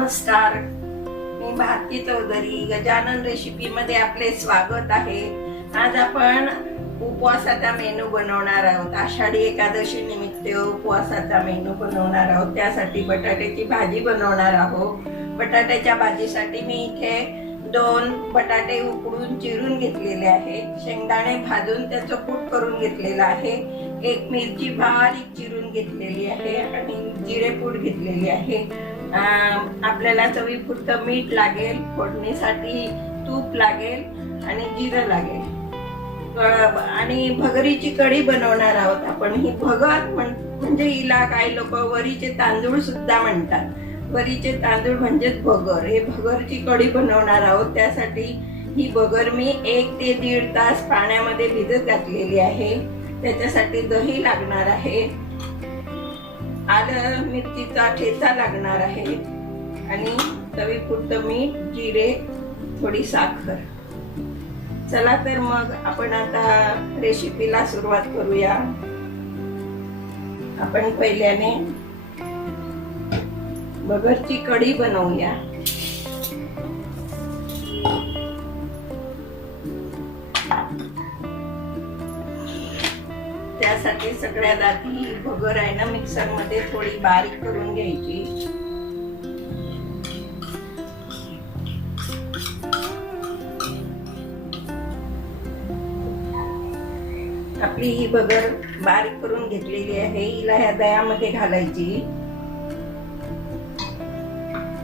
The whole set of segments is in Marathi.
नमस्कार, मी भारती चौधरी गजानन रेसिपी मध्ये आपले स्वागत आहे। आज आपण उपवासाचा मेनू बनवणार आहोत। आषाढी एकादशी निमित्त उपवासाचा मेनू बनवणार आहोत। त्यासाठी बटाट्याची भाजी बनवणार आहोत। बटाट्याच्या भाजीसाठी मी इथे 2 बटाटे उकडून चिरून घेतलेले आहे, शेंगदाणे भाजून त्याचं कूट करून घेतलेला आहे, 1 मिरची बारीक चिरून घेतलेली आहे आणि जिरेपूड घेतलेली आहे। आपल्याला चवीपुरतं मीठ लागेल, फोडणीसाठी तूप लागेल आणि जिरं लागेल। आणि भगरीची कढी बनवणार आहोत आपण। ही भगर म्हणजे हिला काही लोक वरीचे तांदूळ सुद्धा म्हणतात। वरीचे तांदूळ म्हणजेच भगर। हे भगरची कढी बनवणार आहोत। त्यासाठी ही भगर मी 1 ते 1.5 तास पाण्यामध्ये भिजत घातलेली आहे। त्याच्यासाठी दही लागणार आहे, आलं मिरचीचा ठेचा लागणार आहे आणि चवीपुरतं मीठ, जिरे, थोडी साखर। चला तर मग आपण आता रेसिपीला सुरुवात करूया। आपण पहिल्याने भगरची कढी बनवूया। त्यासाठी सगळ्यात आधी भगर आहे ना मिक्सर मध्ये थोडी बारीक करून घ्यायची। आपली ही भगर बारीक करून घेतलेली आहे। हिला ह्या दह्यामध्ये घालायची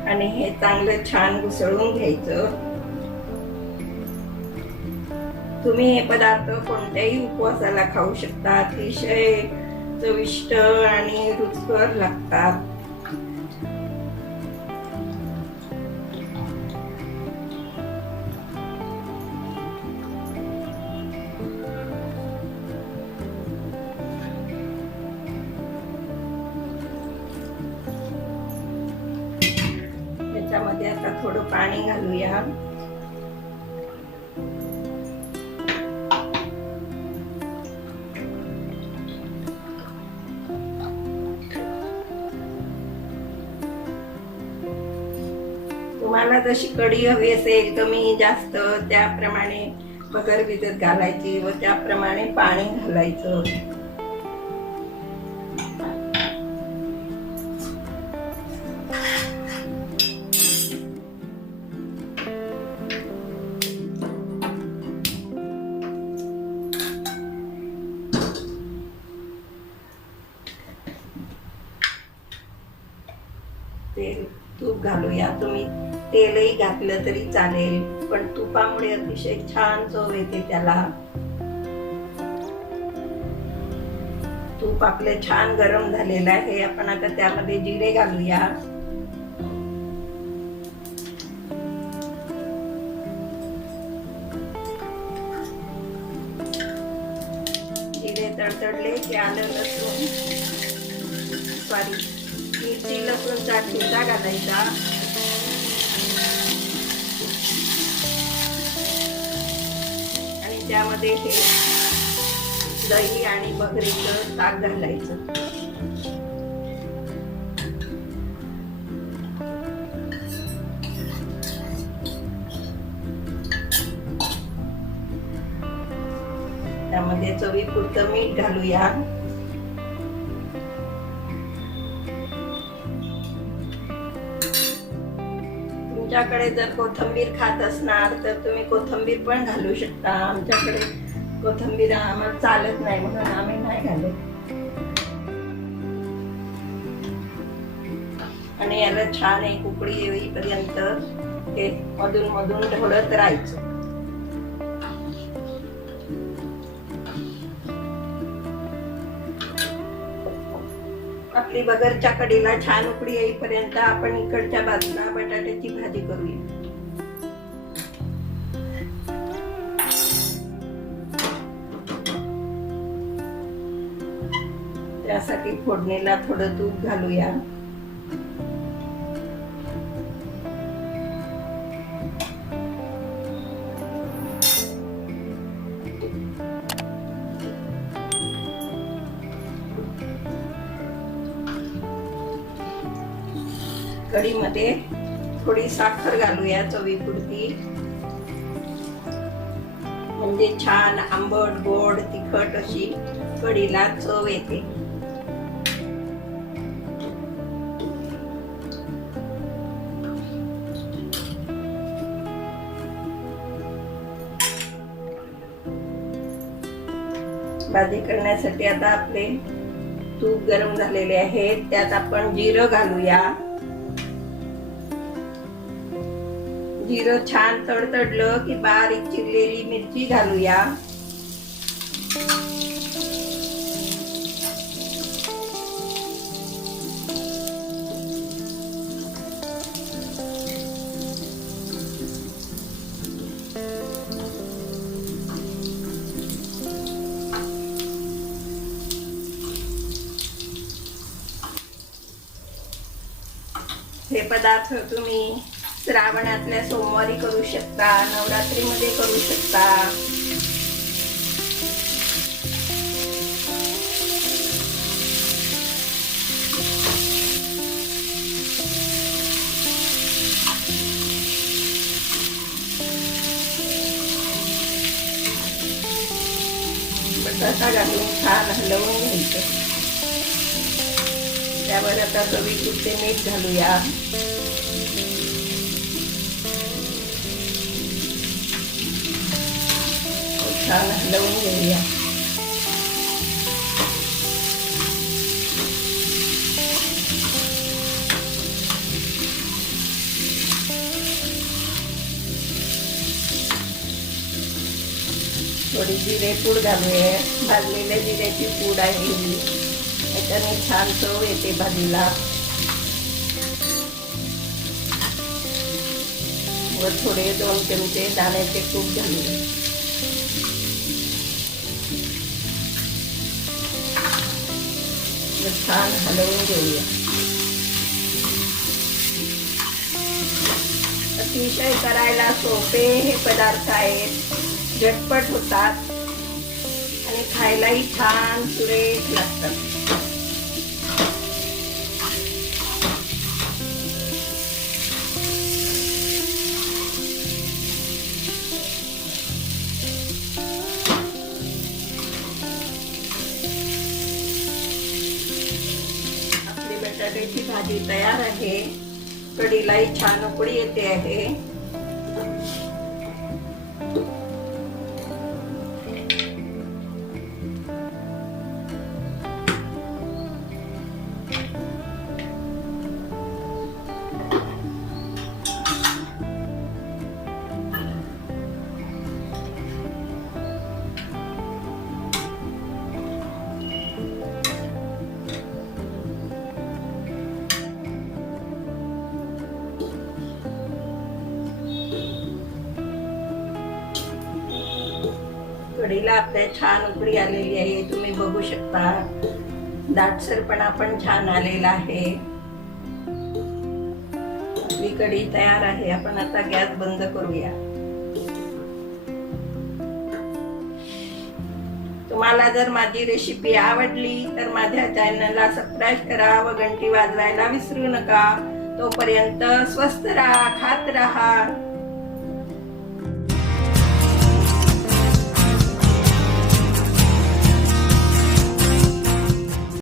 आणि हे चांगलं छान घुसळून घ्यायचं। तुम्ही हे पदार्थ कोणत्याही उपवासाला खाऊ शकता, अतिशय चविष्ट आणि रुचकर लागतात। त्याच्यामध्ये आता थोडं पाणी घालूया। तुम्हाला जशी कढी हवी असेल कमी जास्त त्याप्रमाणे भगर भिजत घालायची व त्याप्रमाणे पाणी घालायचं। तेल तूप घालूया। तुम्ही तेलही घातलं तरी चालेल, पण तुपामुळे अतिशय छान चव येते त्याला। तूप आपले छान गरम झालेलं आहे। आपण आता त्यामध्ये जिरे घालूया। जिरे तडतडले की आलं लसूण मिरची लसूणचा ठेचा घालायचा आणि त्यामध्ये हे दही आणि भगरीचं ताक घालायचं। त्यामध्ये चवीपुरतं मीठ घालूया। तुमच्याकडे जर कोथिंबीर खात असणार तर तुम्ही कोथिंबीर पण घालू शकता। आमच्याकडे कोथिंबीर आम्हाला चालत नाही म्हणून आम्ही नाही घालत। आणि याला छान एक उकळी येईपर्यंत हे मधून मधून ढवळत राहायचं। आपली भगरच्या कढीला छान उकळी येईपर्यंत आपण इकडच्या बाजूला बटाट्याची भाजी करूया। त्यासाठी फोडणीला थोडं तूप घालूया। कढीमध्ये थोडी साखर घालूया चवीपुरती, म्हणजे छान आंबट गोड तिखट अशी कढीला चव येते. भाजी करण्यासाठी आता आपले तूप गरम झालेले आहे, त्यात आपण जिरं घालूया. जिरं छान तडतडलं की बारीक चिरलेली मिरची घालूया. हे पदार्थ तुम्ही श्रावणातल्या सोमवारी करू शकता, नवरात्रीमध्ये करू शकता. बटाटा घालून छान हलवून घ्यायचं. त्यावर आता चवीपुरते मीठ घालूया. छान हलवून घेऊया. थोडी जिरे पूड घालूया. भाजलेल्या जिऱ्याची पूड आहे ही, याच्याने छान चव येते भाजीला. व थोडे 2 चमचे दाण्याचे तूप घालूया. छान हलवून घेऊया. अतिशय करायला सोपे हे पदार्थ आहेत, झटपट होतात आणि खायलाही छान सुरेख लागतात. बटाट्याची भाजी तयार आहे. कढीलाही छान उकळी येते आहे. कढीला आपल्या छान उकळी आलेली आहे, तुम्ही बघू शकता. दाटसरपणा पण छान आलेला आहे. आपली कढी तयार आहे. आपण आता गॅस बंद करूया. तुम्हाला जर माझी रेसिपी आवडली तर माझ्या चॅनलला सबस्क्राईब करा व घंटी वाजवायला विसरू नका. तोपर्यंत स्वस्थ राहा, खात राहा.